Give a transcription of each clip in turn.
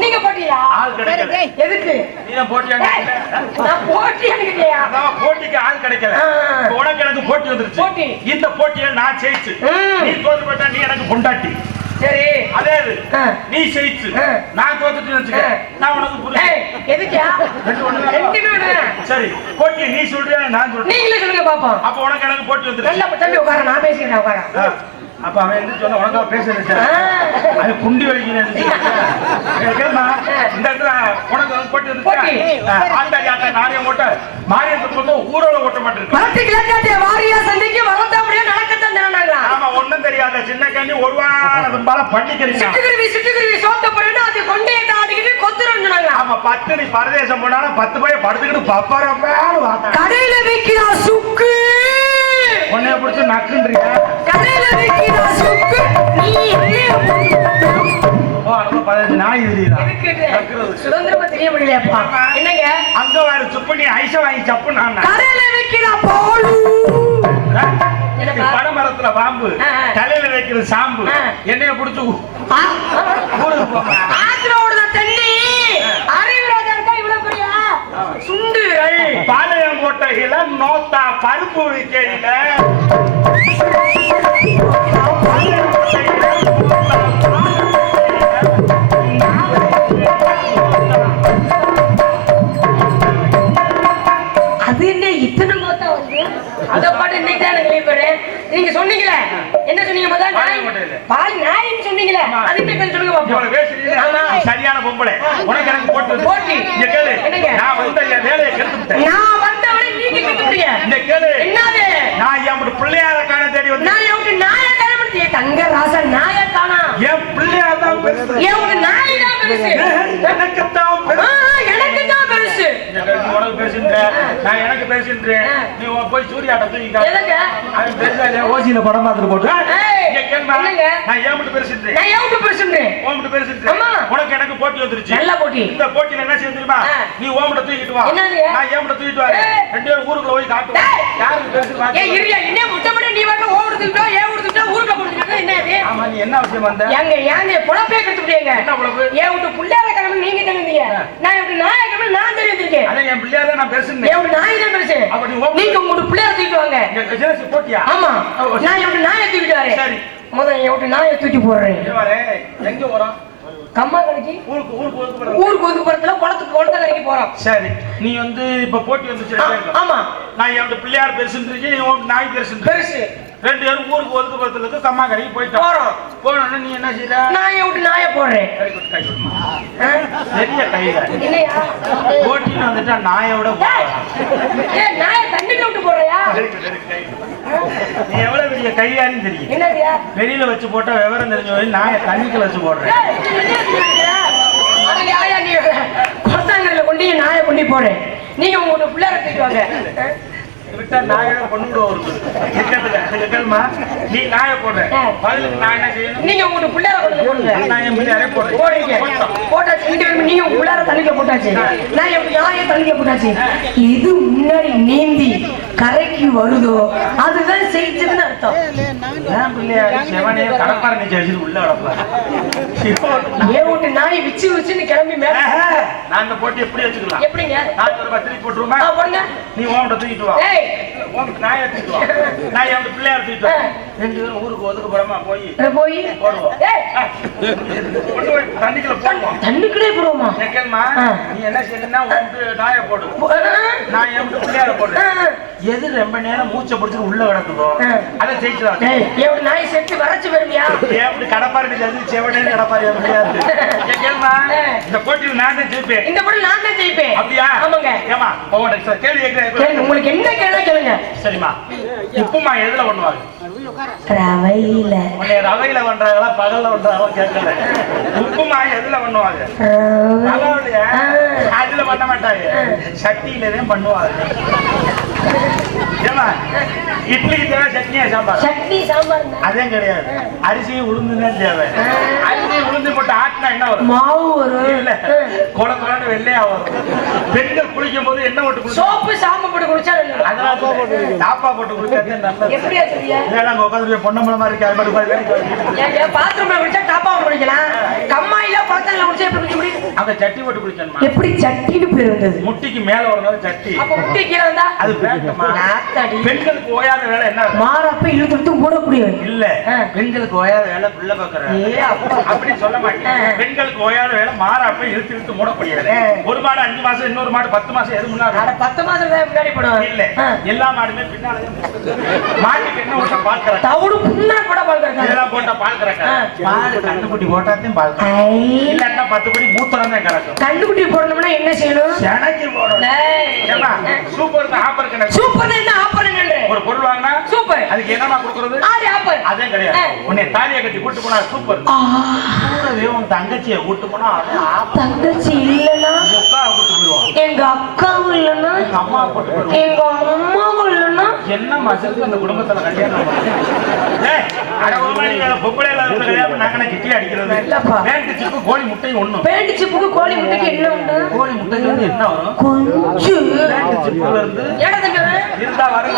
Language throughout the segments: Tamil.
நீங்க போட்டியா? எதுக்கு போட்டிக்கு ஆள் கிடைக்கல. உனக்கு எனக்கு போட்டி வந்துருச்சு. இந்த போட்டியை நான் ஜெயிச்சு, நீ தோத்து போட்டா நீ எனக்கு பொண்டாட்டி. சரி, அதே நீ ஜெயிச்சு நான் தோத்துட்டு வச்சுக்க, நான் உனக்கு புரியும். எதுக்கியா? சரி, போட்டியை நீ சொல்றியா நான் சொல்றேன்? நீங்களே சொல்லுங்க பாப்போம். அப்ப உனக்கு எனக்கு போட்டி வந்துருச்சு. தம்பி உட்கார, நான் பேசிக்கிறேன். உட்கார. அப்ப அவன் எந்த சொன்ன உனக்கா பேசுறது அது குண்டி வலிக்கிறேன். இந்த இடத்துல உனக்கு போட்டி வந்துருச்சு. ஆண்டாடி ஆட்டா நானே ஓட்ட மாரியத்துக்கு ஊரோட ஓட்ட மாட்டேன். வாரியா சண்டைக்கு வரதா அப்படியே நடக்கத்தான் தானாங்களா? ஆமா, ஒண்ணும் தெரியாத சின்ன கண்ணி ஒரு வாரம் பால பண்ணிக்கிறீங்க. சிட்டுக்குருவி சோத்த போறேன்னா அது கொண்டே தாடிக்கிட்டு கொத்துறோம்னு சொன்னாங்க. ஆமா, 10 நீ பரதேசம் போனாலும் 10 போய் படுத்துக்கிட்டு பப்பரப்ப கடையில விக்கிறா சுக்கு உன்னைய பிடிச்சு நக்குன்றீங்க. கடையில விக்கிறா சுக்கு நீ நாய் சுதந்திரமா தெரிய முடியலையாப்பா? என்னங்க அங்க வாரு சுப்பனி ஐச வாங்கி சப்பு நான் கடையில விக்கிறா பாலு பனைமரத்துல பாம்பு தலையில வைக்கிற சாம்பு என்னைய பிடிச்சு ஊருக்கு போங்க. ஆத்துல ஓடுத தண்ணி அறிவுராஜா இருக்கா இவ்வளவு பெரிய சுண்டுகள் பாளையம் கோட்டையில நோத்தா பருப்பு விக்கையில அது என்ன இத்தனை நோத்தா வந்து அத பாட்டு இன்னைக்கு தான் எனக்கு போறேன். நீங்க சொன்னீங்களே, என்ன சொன்னீங்க? முதல்ல பால் நாயின்னு சொன்னீங்களே, அது என்ன பேர் சொல்லுங்க பாப்போம். சரியான பொம்பளை உனக்கு எனக்கு போட்டு போட்டி. இங்க கேளு, நான் வந்த என் வேலையை கெடுத்துட்டேன். நான் வந்தவரை நீங்க கெடுத்துட்டீங்க. இங்க கேளு, என்னது? நான் என் பிள்ளையார காண தேடி வந்து நான் எவங்க நாயை காணப்படுத்திய தங்க ராசா நாயை காணா. என் பிள்ளையார் தான் பெருசு. எவங்க நாயை தான் பெருசு. எனக்கு தான் பெருசு. எனக்கு தான் பெருசு. உனக்கு பெருசுன்ற நான் எனக்கு பெருசுன்றேன். நீ போய் சூர்யாட்ட தூக்கிக்க. எதுக்கு? அவன் பெருசா ஓசியில படம் பார்த்துட்டு போட்டு இங்க கேள்மா, நான் ஏன் பெருசுன்றேன். நான் ஏன் பெருசுன்றேன்? ஓம்ட்டு பெருசுன்றேன். உனக்கு எனக்கு போட்டி வந்துருச்சு. நல்ல போட்டி. இந்த போட்டியில என்ன செய்ய தெரியுமா? நீ ஓம்ட்ட தூக்கிட்டு வா, நான் ஏம்ட்ட தூக்கிட்டு வரேன். ரெண்டு பேரும் ஊருக்குள்ள போய் காட்டுவோம் யாருக்கு பெருசு பாக்க. ஏய் இருயா, என்ன முட்டப்படி நீ வந்து ஓடுதுட்டோ ஏன் ஓடுதுட்டோ ஊருக்குள்ள போடுறீங்க. என்ன இது? ஆமா, நீ என்ன விஷயம் வந்த? ஏங்க பொளப்பே கெடுத்துட்டீங்க. என்ன பொளப்பு? ஏன் விட்டு புள்ளையார கடமை நீங்க தெரிஞ்சீங்க. நான் இப்படி நாயை கடமை நான் தெரிஞ்சிருக்கேன். அத என் பிள்ளையார நான் பெருசுன்னேன். ஏன் நாயை தான் பெருசு. நீங்க உங்க புள்ளையார தூக்கிட்டு வாங்க. ஜெனசி போட்டியா? ஆமா, நான் இப்படி நாயை தூக்கிட்டு வரேன். சரி, முதல்ல இப்படி நாயை தூக்கி போடுறேன். எங்க போறோம்? கம்மா கடைக்கு. ஊருக்கு ஒதுக்குப்புறத்துல குளத்த கடைக்கு போறோம். சரி, நீ வந்து இப்ப போட்டி வந்துச்சு. ஆமா, நான் என் பிள்ளையார் பெருசுன்றீங்க, நாய் பெருசு. ரெண்டு பேரும் ஊருக்கு ஒதுக்குப்புறத்துல இருந்து கம்மா கடைக்கு போயிட்டோம். போனோன்னு நீ என்ன செய்யற? நான் விட்டு நாயை போடுறேன். பெரிய கையில இல்லையா? போட்டின்னு வந்துட்டா நாயோட நாயை தண்ணில விட்டு போடுறியா? நீ எவ்வளவு பெரிய கையான்னு தெரியும். என்னதியா? வெளியில வச்சு போட்டா விவரம் தெரிஞ்ச நாயை தண்ணிக்குள்ள வச்சு போடுறேன். கொண்டு நாயை கொண்டு போறேன். நீங்க உங்களோட பிள்ளையார தூக்கிட்டு வாங்க. விட்டா நாயை கொண்டுடுவோம். நீ நாயை போடுற பதிலுக்கு நான் என்ன செய்யணும்? நீங்க உங்களோட பிள்ளையார கொண்டு போடுங்க. நான் என் பிள்ளையாரே போடுறேன். போடுங்க, போட்டாச்சு. நீங்க உங்க பிள்ளையார தண்ணிக்க போட்டாச்சு, நான் எப்படி நாயை தண்ணிக்க போட்டாச்சு. இது முன்னாடி நீந்தி கரைக்கு வருதோ அதுதான் செய்யுதுன்னு அர்த்தம். ஏன் பிள்ளையாரு செவனே கடப்பாறை நிச்சயம் வச்சுட்டு உள்ள அடப்பாரு. ஏன் விட்டு நாய் விச்சுன்னு கிளம்பி மேல. நான் இந்த போட்டி எப்படி வச்சுக்கலாம்? எப்படிங்க? நான் ஒரு 10 போட்டுருமா? போடுங்க. நீ ஓம்ட்ட தூக்கிட்டு வா. நாயை தூக்கிட்டு வா. நான் என் பிள்ளையார் தூக்கிட்டு வா. ரெண்டு பேரும் ஊருக்கு ஒதுக்குப்புறமா போய் போடுவோம். தண்ணிக்குள்ள போடுவோம். தண்ணிக்குள்ளே போடுவோமா? கேட்கணுமா? நீ என்ன செய்யணும்னா ஓம்ட்டு நாயை போடு, நான் என் பிள்ளையார போடுறேன். எது ரொம்ப நேரம் மூச்சை பிடிச்சிட்டு உள்ள கிடக்குதோ அதை ஜெயிச்சுதான். நாய் செத்து வரைச்சு வருவியா? எப்படி கடப்பாறை செவனே கடப்பாறை முடியாது. இந்த போட்டியில் நான் தான் ஜெயிப்பேன். இந்த போட்டியில் நான் தான் ஜெயிப்பேன். அப்படியா? ஆமாங்க. ஏமா கேள்வி கேட்கிறேன். உங்களுக்கு என்ன கேளுங்க. சரிம்மா, உப்புமா எதுல பண்ணுவாங்க? ரவையில. ரவையில பண்றாங்களா பகல்ல பண்றாங்களா கேட்கல. உப்புமா எதுல பண்ணுவாங்க? அதுல பண்ண மாட்டாங்க, சட்டியில தான் பண்ணுவாங்க. ஏமா இட்லிக்கு தேவை சட்னியா சாம்பார்? சட்னி சாம்பார் அதே கிடையாது, அரிசி உளுந்துதான் தேவை. அரிசி உளுந்து போட்டு ஆட்டினா என்ன வரும்? மாவு வரும். இல்ல கொலை கொலை வெள்ளையா வரும். பெண்கள் குளிக்கும் போது என்ன போட்டு குளிச்சு சோப்பு சாம்பு போட்டு குளிச்சா நல்லது. அதெல்லாம் தாப்பா போட்டு குளிக்கிறது நல்லது. எப்படியா சொல்றியா? அங்க உட்காந்து பொண்ணம்பளமா இருக்கு அது மாதிரி ஏன் பாத்ரூம்ல குளிச்சா டாப்பா குளிக்கலாம், கம்மாயில பாத்திரம்ல குளிச்சா எப்படி குளிக்க முடியும்? அங்க சட்டி போட்டு குளிக்கணுமா? எப்படி சட்டின்னு பேர் வந்தது? முட்டிக்கு மேல வரணும் சட்டி. அப்ப முட்டி கீழே வந்தா அது வேண்டாமா? பெண்களுக்கு ஓயாத வேலை என்ன? மாறப்ப இழுத்து மூடக்கூடியது இல்ல. பெண்களுக்கு ஓயாத வேலை புள்ள பாக்குறாங்க அப்படி சொல்ல மாட்டேன். பெண்களுக்கு ஓயாத வேலை மாறப்ப இழுத்து இழுத்து மூடக்கூடியது. ஒரு மாடு 5 மாசம், இன்னொரு மாடு 10 மாசம், எது முன்னாடி? 10 மாசம் முன்னாடி போடுவாங்க. இல்ல, எல்லா மாடுமே பின்னால மாட்டுக்கு என்ன ஓட்ட பால் கறக்க தவிடு புண்ணா கூட பால் கறக்க இதெல்லாம் போட்டா பால் கறக்க. மாடு கண்ணுக்குட்டி போட்டாத்தையும் பால் கறக்க. இல்லன்னா 10 படி மூத்திரம் தான் கறக்கும். கண்ணுக்குட்டி போடணும்னா என்ன செய்யணும்? செனக்கி போடணும். ஏமா சூப்பர் ஆஃபர் கணக்கு. சூப்பர் என்ன ஆஃபர் என்ன? ஒரு பொருள் வாங்கினா சூப்பர், அதுக்கு என்னமா கொடுக்கிறது? ஆதி ஆஃபர். அதே கிடையாது. உன்னை தாலியை கட்டி கூட்டு போனா சூப்பர். கூடவே உன் தங்கச்சியை கூட்டு போனா அது ஆஃபர். தங்கச்சி இல்லனா அக்காவை கூட்டு போயிடுவோம். எங்க அக்காவும் இல்லனா எங்க அம்மாவை கூட்டு போயிடுவோம். எங்க அம்மாவும் இல்லனா என்ன மசலுக்கு அந்த குடும்பத்துல கல்யாணம் பொம்பளை கல்யாணம் நாங்க கிட்டி அடிக்கிறது. பேண்ட் சிப்பு கோழி முட்டை ஒண்ணு. பேண்ட் சிப்புக்கு கோழி முட்டைக்கு என்ன உண்டு? கோழி முட்டைக்கு வந்து என்ன வரும்? கொஞ்சம் பேண்ட் சிப்புல இருந்து இருந்தா வரும்.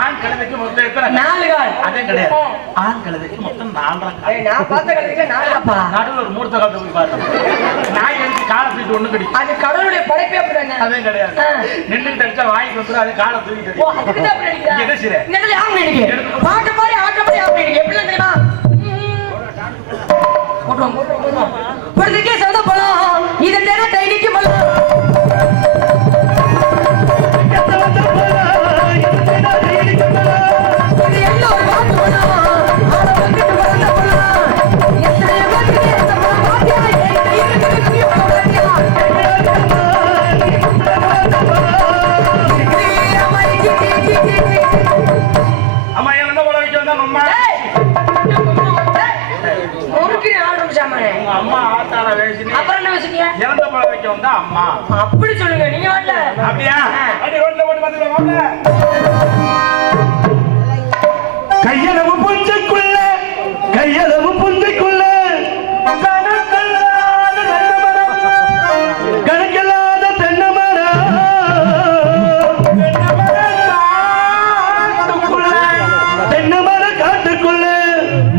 ஆண் கழுதைக்கு மொத்தம் எத்தனை? 4 கால். அதே கிடையாது. ஆண் கழுதைக்கு மொத்தம் 4 கால். நான் பார்த்த கழுதைக்கு 4 நடுவில் ஒரு மூர்த்த காலத்தை போய் பார்த்தேன். நாய் எனக்கு காலை தூக்கிட்டு ஒண்ணு கிடைக்கும். அது கடவுளுடைய படைப்பே அப்படிங்க. அதே கிடையாது. நின்றுட்டு அடிச்சா வாய்க்கு வந்து அது காலை தூக்கிட்டு என்ன செய்ய பாட்டு மாதிரி ஆட்ட மாதிரி ஆப்பிடுங்க. எப்படி தெரியுமா? பொழுதுக்கே சொந்த போலாம், இதை தேட தைரிக்கு போலாம். அப்படி சொல்லுங்க. நீங்க வரல அப்படியா? ரோட்ல போட்டு வந்துடுவாங்க. கையளவு புஞ்சைக்குள்ள கையளவு புஞ்சைக்குள்ள கணக்கில்லாத தென்னமரம் தென்னமர காட்டுக்குள்ள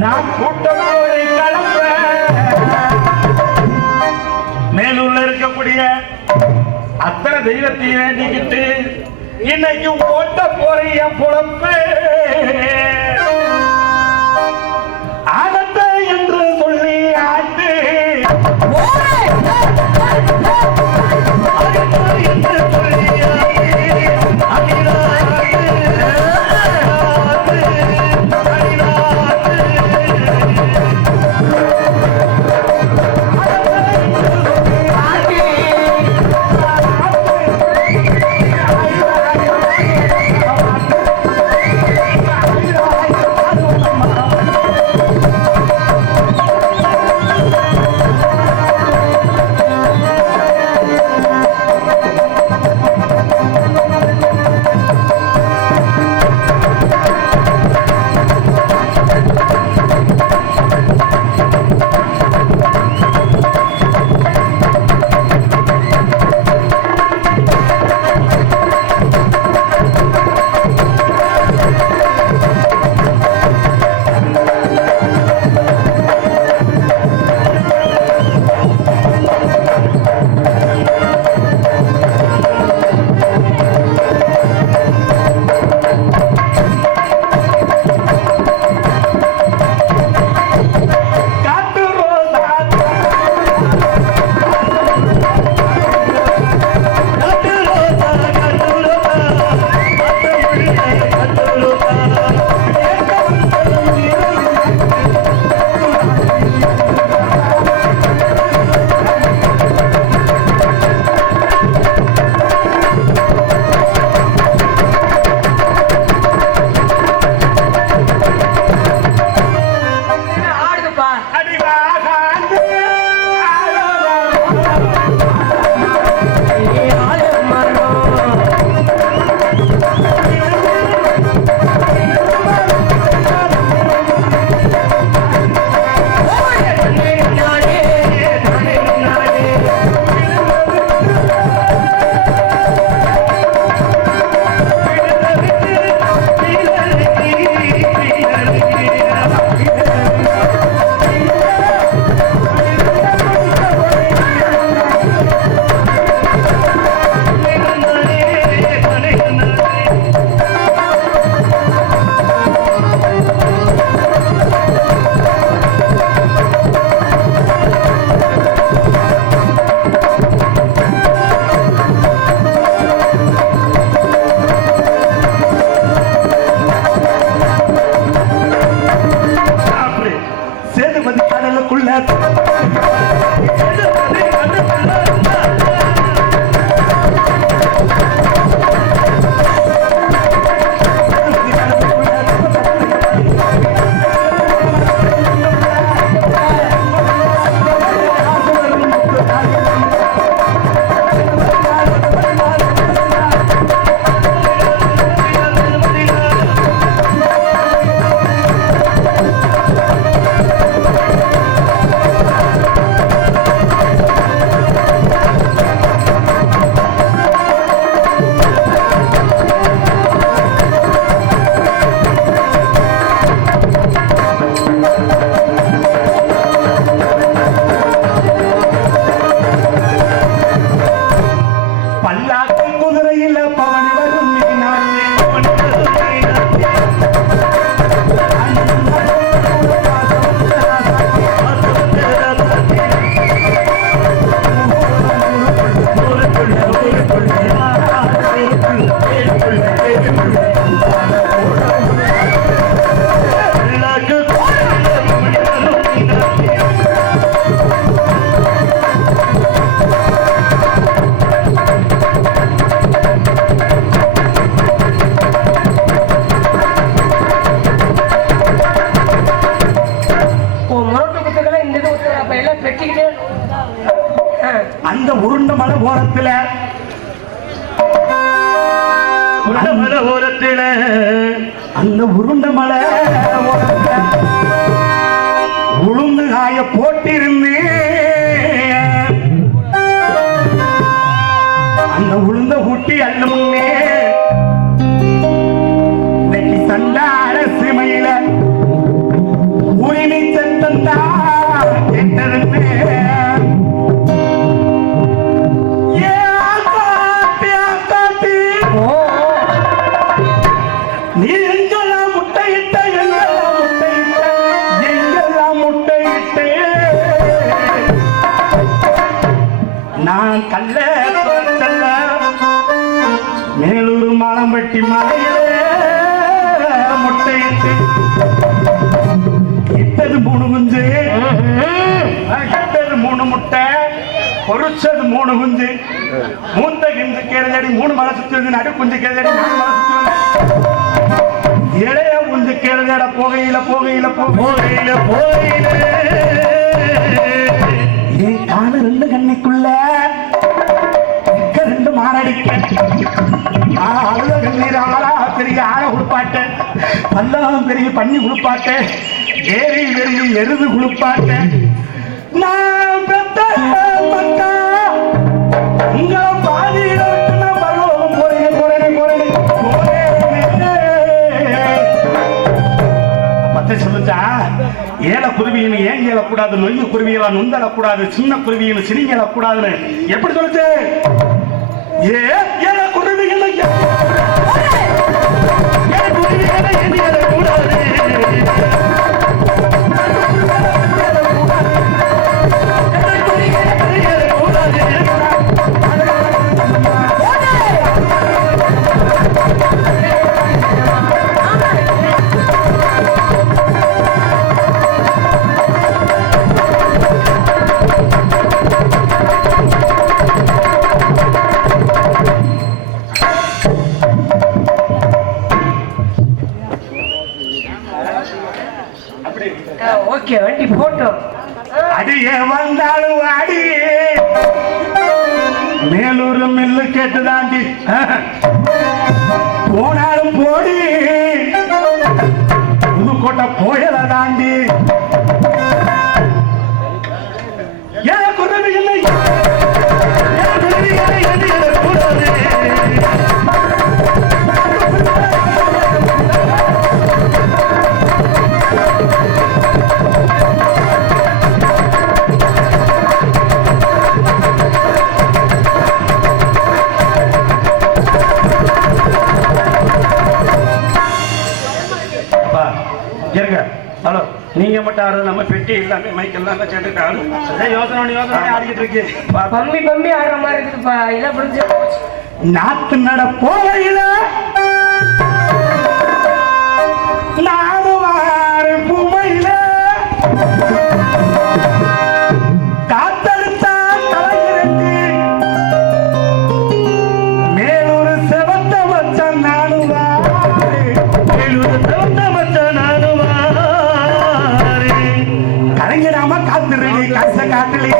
நான் கூட்டத்தோடு கலப்ப மேலூர்ல இருக்கக்கூடிய அத்தனை தெய்வத்தையும் வேண்டிக்கிட்டு இன்னைக்கு ஓட்ட போறிய பொழப்பு ஆனத்தை என்று சொல்லி ஆட்டு என்று சொல்லி அந்த உருண்ட மலை ஓரத்துல அந்த உருண்ட மலை ஓரத்துல உளுந்து காய போட்டிருந்து அந்த உளுந்த ஊட்டி அல்ல முன்னே இன்னைக்கு சண்டாட சிமையில உரிமை சத்தந்தா கேட்டதுன்னு நீ எங்கெல்லாம் முட்டையிட்ட எங்கெல்லாம் முட்டையிட்ட நான் கல்ல செல்ல மேலூர் மாலம்பட்டி மலையிலே முட்டையிட்டு இட்டது 3 குஞ்சு இட்டது 3 முட்டை பொறிச்சது 3 குஞ்சு மூத்த குஞ்சு கேரளடி 3 மலை சுத்தி வந்து நடு குஞ்சு கேரளடி 4 மலை சுத்தி வந்து இளைய குஞ்சு கேரளட போகையில என் கால 2 கண்ணிக்குள்ள 2 மாரடிக்க அழுத கண்ணீர் ஆளா பெரிய ஆளை குளிப்பாட்டேன் பல்லாம் பெரிய பண்ணி குளிப்பாட்டேன் ஏறி பெரிய எருது குளிப்பாட்டேன் நான் பெத்த மக்கா உங்களை பாதியில பருவம் போறேன் பத்த சொல்லுச்சா ஏல குருவியின் ஏன் ஏலக்கூடாது நொய்ய குருவியலா நொந்தளக்கூடாது சின்ன குருவியின் சிரிங்கலக்கூடாதுன்னு எப்படி சொல்லுச்சு ஏல குருவிகளை ஓகே வண்டி போட்டோம் அடியே வந்தாலும் அடி மேலூர் மில்லு கேட்டு தாண்டி போனாலும் போடி புதுக்கோட்டை போயல தாண்டி ஏன் குருவி இல்லை ஹலோ நீங்க மட்டும் ஆடுறது நம்ம பெட்டி எல்லாமே மைக் எல்லாம் சேர்த்துட்டு ஆடும் யோசனை ஆடிக்கிட்டு இருக்கு பம்பி ஆடுற மாதிரி இருக்குதுப்பா இதான் புரிஞ்சு நாத்து நட போகையில நாடுவாரு பூமையில காத்தழுத்தா தலையிறங்கி மேலூர் செவத்த வச்ச நாடுவாரு மேலூர் செவத்த வச்ச நாடுவாரு கலைஞராம காத்துருடி காச காட்டுலி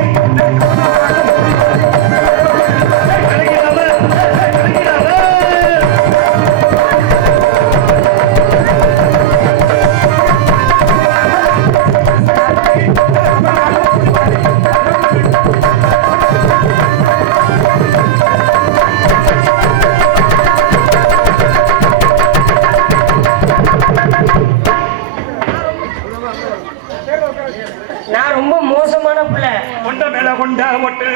நான் ரொம்ப மோசமான பிள்ளை கொண்ட மேல கொண்ட போட்டு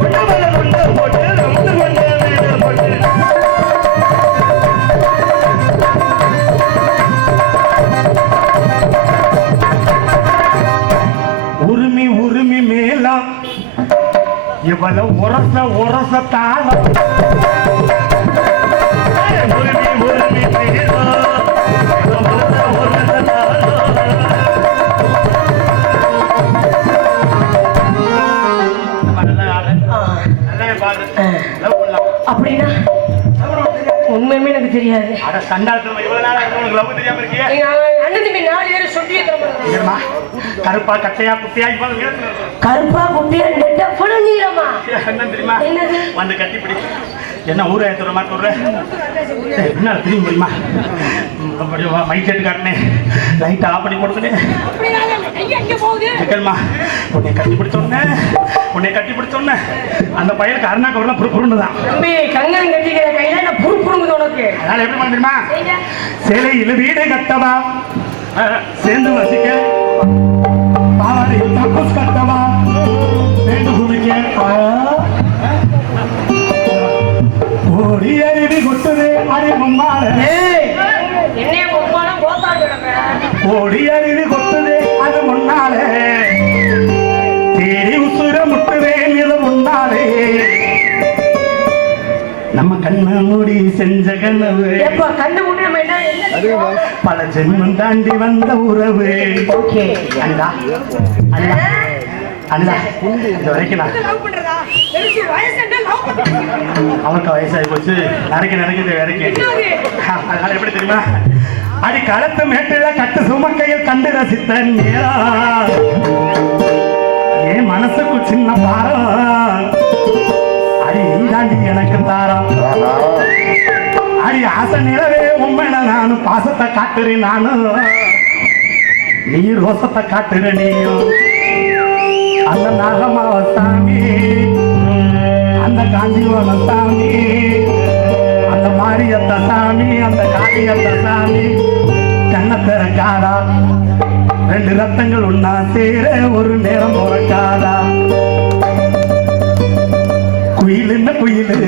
கொண்ட மேல கொண்ட போட்டு ரொம்ப கொண்ட மேல போட்டு உரிமை மேலாம் இவள உரச தாளம் உண்மையுமே எனக்கு தெரியாது. அட சண்டாளத்துல இவ்வளவு நாளா உங்களுக்கு லவ் தெரியாம இருக்கியே? எங்க அண்ணன் தம்பி 4 பேரும் சொட்டியே தரமா. கருப்பா கட்டையா குட்டியா இப்ப கருப்பா குட்டியா நெட்டா புல நீளமா என்ன தெரியுமா? என்னது? வந்து கட்டிப்பிடி. என்ன ஊரே தூரமா சொல்ற? என்ன தெரியும் முடியுமா? மைசெட் காட்டினே லைட் ஆஃப் பண்ணி கொடுத்துனே உன்னை கட்டி பிடிச்சோன்னே அந்த பையன் கருணா கவர்லாம் புருப்புருன்னு தான் தம்பி கங்கன் கட்டிக்கிற கையில நான் புருப்புருங்குது உனக்கு. அதனால எப்படி பண்ண தெரியுமா? சேலையில் வீடு கட்டவா, சேர்ந்து வசிக்க, பாவாடையில் தப்பஸ் கட்டவா, வேண்டு குவிக்க, ஓடி அருவி கொட்டுது அடி பொம்மால, என்னைய பொம்மாலாம் கோத்தாடு ஓடி அருவி கொட்டுது அது முன்னாலே, தேடி உசுர முட்டுவேன் இது முன்னாலே, நம்ம கண்ணு மூடி செஞ்ச கனவு கண்ணு மூடி நம்ம என்ன பல ஜென்மம் தாண்டி வந்த உறவு. அண்ணா அண்ணா அண்ணா இது வரைக்கும் அவனுக்கு வயசாகி போச்சு. நடக்குது அதனால எப்படி தெரியுமா? அடி களத்து மேட்டுல கட்டு சுமக்கையில் கண்டு ரசித்த என் மனசுக்கு சின்ன பாரம் அடி நீதாண்டி எனக்கு தாரம். அடி ஆசை நிலவே உண்மையில நானும் பாசத்தை காட்டுறேன் நானும், நீ ரோசத்தை காட்டுற நீயும். அந்த நாகமாவ சாமி, அந்த காஞ்சிவன சாமி, அந்த மாரியத்த சாமி, அந்த காளியத்த சாமி கண்ணத்தர காடா, 2 ரத்தங்கள் ஒன்னா சேர ஒரு நேரம் பிறக்காதா. குயில் என்ன குயிலு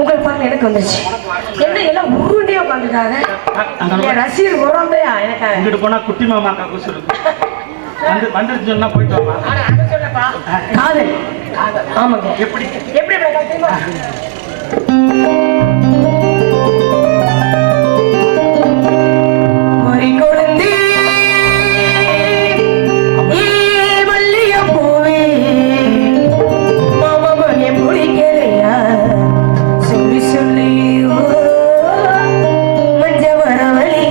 உங்கள் பாட்டு எனக்கு வந்துருச்சு. என்ன எல்லாம் உருண்டையா உட்காந்துட்டாங்க. ரசிகர் உரம்பையா எனக்கு இங்கிட்டு போனா குட்டி மாமா கக்கூசு வந்துருச்சு சொன்னா போயிட்டு வாமா. காதல் ஆமாங்க. எப்படி எப்படி தெரியுமா? சொல்லி மஞ்ச வரவழி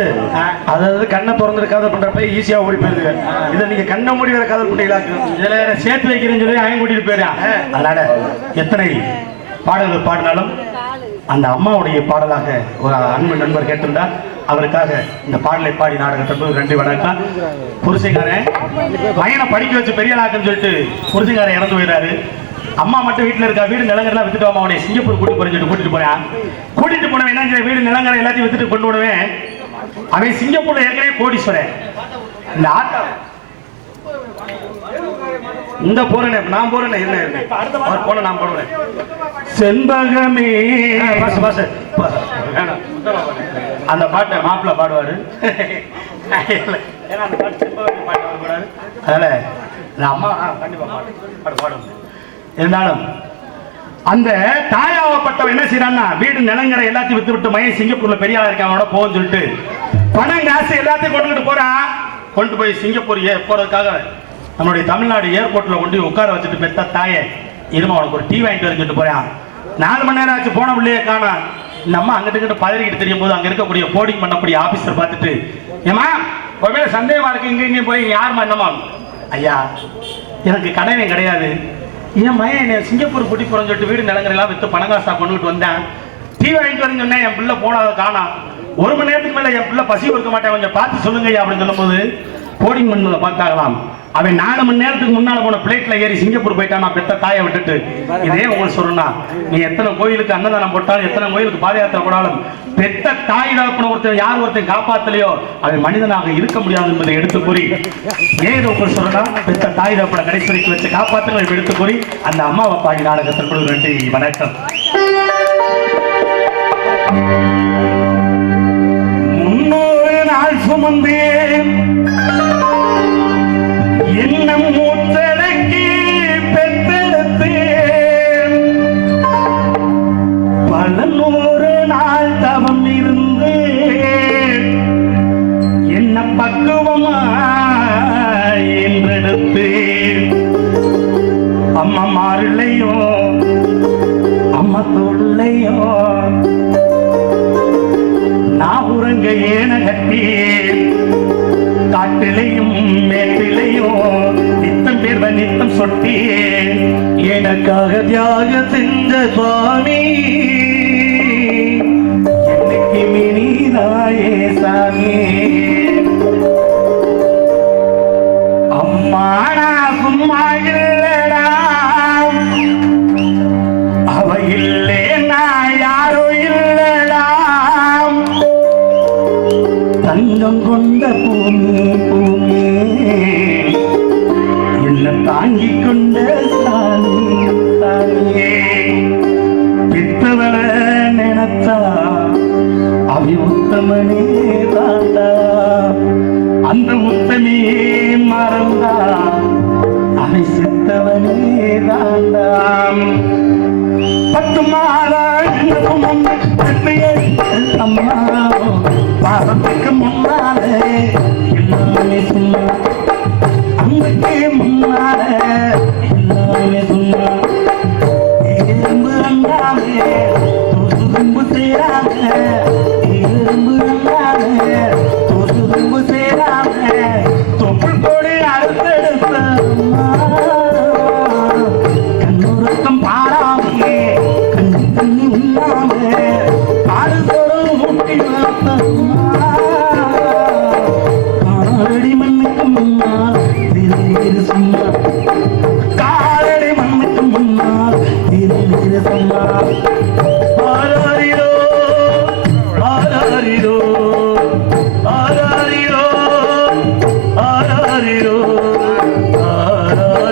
பாசு அதாவது கண்ணை திறந்துட்டு காதல் பண்றப்ப ஈஸியா ஓடி போயிருது. இதை நீங்க கண்ணை மூடி வேற காதல் பண்ணீங்களாக்கு இதுல சேர்த்து வைக்கிறேன்னு சொல்லி அவன் கூட்டிட்டு போயிடான். அதனால எத்தனை பாடல்கள் பாடினாலும் அந்த அம்மாவுடைய பாடலாக ஒரு அன்பு நண்பர் கேட்டிருந்தார். அவருக்காக இந்த பாடலை பாடி நாடகத்தை ரெண்டு வணக்கம். புருஷங்காரன் பையனை படிக்க வச்சு பெரிய ஆளாக்குன்னு சொல்லிட்டு புருஷங்காரன் இறந்து போயிடாரு. அம்மா மட்டும் வீட்டுல இருக்கா. வீடு நிலங்கரெல்லாம் வித்துட்டு அம்மா அவனை சிங்கப்பூர் கூட்டிட்டு போறான். கூட்டிட்டு போனவன் என்ன வீடு நிலங்கரை எல்லாத்தையும் வித்துட்டு கொண்டு விடுவேன். அவன் சிங்கப்பூர்ல ஏற்கனவே கோடீஸ்வரன். இந்த ஆட்டா இந்த போறேன் நான் போறேன் என்ன அவர் போன நான் போடுவேன். செண்பகமே அந்த பாட்டை மாப்பிள்ள பாடுவாரு. அதனால அம்மா கண்டிப்பா பாடுவேன். இருந்தாலும் அந்த தாயாவப்பட்டவன் என்ன செய்யறான்னா வீடு நிலங்கரை எல்லாத்தையும் வித்து விட்டு மையம் சிங்கப்பூர்ல பெரிய ஆளா இருக்கானோட போன்னு சொல்லிட்டு பணம் காசு எல்லாத்தையும் கொண்டுகிட்டு போறான். கொண்டு போய் சிங்கப்பூர் போறதுக்காக நம்மளுடைய தமிழ்நாடு ஏர்போர்ட்ல கொண்டு உட்கார வச்சுட்டு பெத்த தாயை இருமா அவனுக்கு ஒரு டீ வாங்கிட்டு வரைஞ்சிட்டு போறான். 4 மணி நேரம் ஆச்சு போன பிள்ளையே காணா. இந்த அம்மா அங்கிட்டு பதறிக்கிட்டு தெரியும் போது அங்க இருக்கக்கூடிய போர்டிங் பண்ணக்கூடிய ஆபீசர் பார்த்துட்டு ஏமா ஒருவேளை சந்தேகமா இருக்கு இங்க போய் யாருமா என்னமா ஐயா எனக்கு கடனே கிடையாது. என் மையன் என்ன சிங்கப்பூர் கூட்டி போறேன்னு சொல்லிட்டு வீடு நிலங்கரெல்லாம் வித்து பணங்காசா கொண்டுகிட்டு வந்தேன். டீ வாங்கிட்டு வரேன்னு சொன்னேன். என் பிள்ளை போனதை காணா. 1 மணி நேரத்துக்கு மேல என் பிள்ளை பசி கொடுக்க மாட்டேன் கொஞ்சம் பார்த்து சொல்லுங்க அப்படின்னு சொல்லும் போது போர்டிங் பண்ணல பார்த்தாங்களாம். அவன் 4 மணி நேரத்துக்கு முன்னால போன பிளைட்ல ஏறி சிங்கப்பூர் போயிட்டான். பெத்த தாயை விட்டுட்டு இதே உங்களுக்கு சொல்றா நீ எத்தனை கோயிலுக்கு அன்னதானம் போட்டாலும் எத்தனை கோயிலுக்கு பாத யாத்திரை போனாலும் பெத்த தாய் தகப்பன ஒருத்தர் யார் ஒருத்தன் காப்பாத்தலையோ அவன் மனிதனாக இருக்க முடியாது என்பதை எடுத்து கூறி ஏதோ உங்களுக்கு சொல்றா பெத்த தாய் தகப்பன கடைசி வரைக்கும் வச்சு காப்பாற்றுங்களை எடுத்து கூறி அந்த அம்மாவை பாடி நாடகத்திற்கு நன்றி வணக்கம். சுமந்தேன் என்ன மூச்சடக்கி பெற்றெடுத்தேன். பல 100 நாள் தவம் இருந்து என்ன பக்குவமா என்றெடுத்தேன். அம்மா மாறில்லையோ அம்மா தோல்லையோ நான் உறங்க ஏன கட்டேன். காட்டிலையும் மேட்டிலையும் நித்தம் பேர்வ நித்தம் சொட்டேன். எனக்காக தியாக செஞ்ச சுவாமி எனக்கு மினிதாயே சாமி. அம்மா நான் சும்மா இல்லடா அவ இல்லே நான் யாரோ இல்லடா. தங்கம் கொண்ட பூமி பூமி என்ன தாங்கிக் கொண்ட சாமி சாமியே. பித்தவள நினைத்தா அவி உத்தமனே தாண்டா. அந்த உத்தமியே மறந்தா அவை செத்தவனே தாண்டாம். 10 மாதம் அம்மா பாசத்துக்கு முன்னாலே எல்லாமே சும்மா. அன்னைக்கு முன்னாலே எல்லாமே சும்மா. இரும்பு ரங்காமே துரும்பு சேராம இரும்பு ரங்காமே துரும்பு சேராம தொப்புள் கொடி அறுத்தெடுத்த கண்ணுறக்கம் பாடாமே கண்ணி கண்ணி உண்ணாமே பாடு தோறும் முட்டி காலடி மண்ணுக்கு முன்னால் திரு சும்மா. காலடி மண்ணுக்கு முன்னால் திரு சும்மா. ஆராரிரோ ஆராரிரோ ஆராரிரோ ஆராரிரோ ஆராரிரோ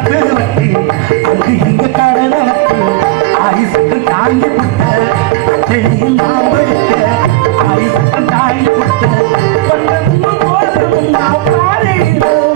நட்டு வட்டி அங்கு இங்க கடலை வட்டி ஆயுசுக்கு தாங்கி புட்ட அத்தையும் நான் வைக்க ஆயுசுக்கு தாங்கி புட்ட கொஞ்சமும் போதும் நான் பாலையிலும்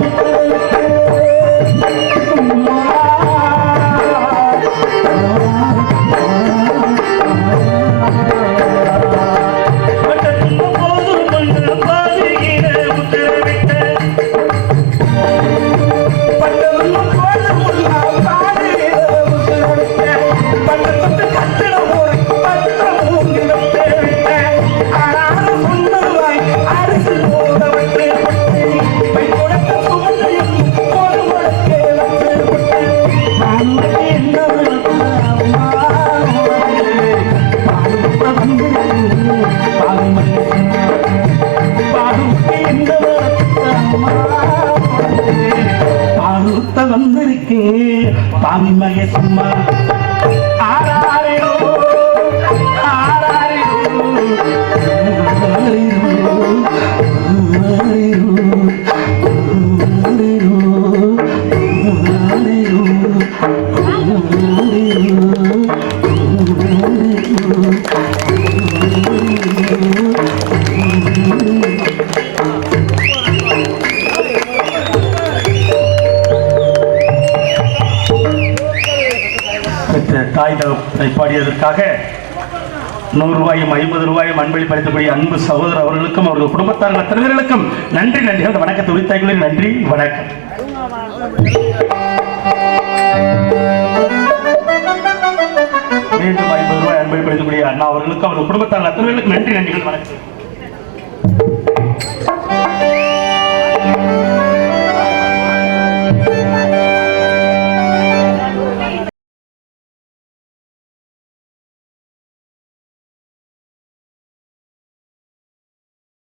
வந்திருக்கேன் பாவிமய சும்மா ஆராரிரோ ஆராரிரோ தாய் தகப்பனை பாடியதற்காக 100 ரூபாயும் 50 ரூபாயும் அன்பளி படைத்தக்கூடிய அன்பு சகோதரர் அவர்களுக்கும் அவர்கள் குடும்பத்தார்கள் அத்தனை பேர்களுக்கும் நன்றி நன்றி. அந்த வணக்கத்தை உரித்தாய்களே நன்றி வணக்கம். மீண்டும் 50 ரூபாய் அன்பளி படைத்தக்கூடிய அண்ணா அவர்களுக்கும் அவர்கள் குடும்பத்தார்கள் அத்தனை பேர்களுக்கு நன்றி நன்றிகள் வணக்கம்.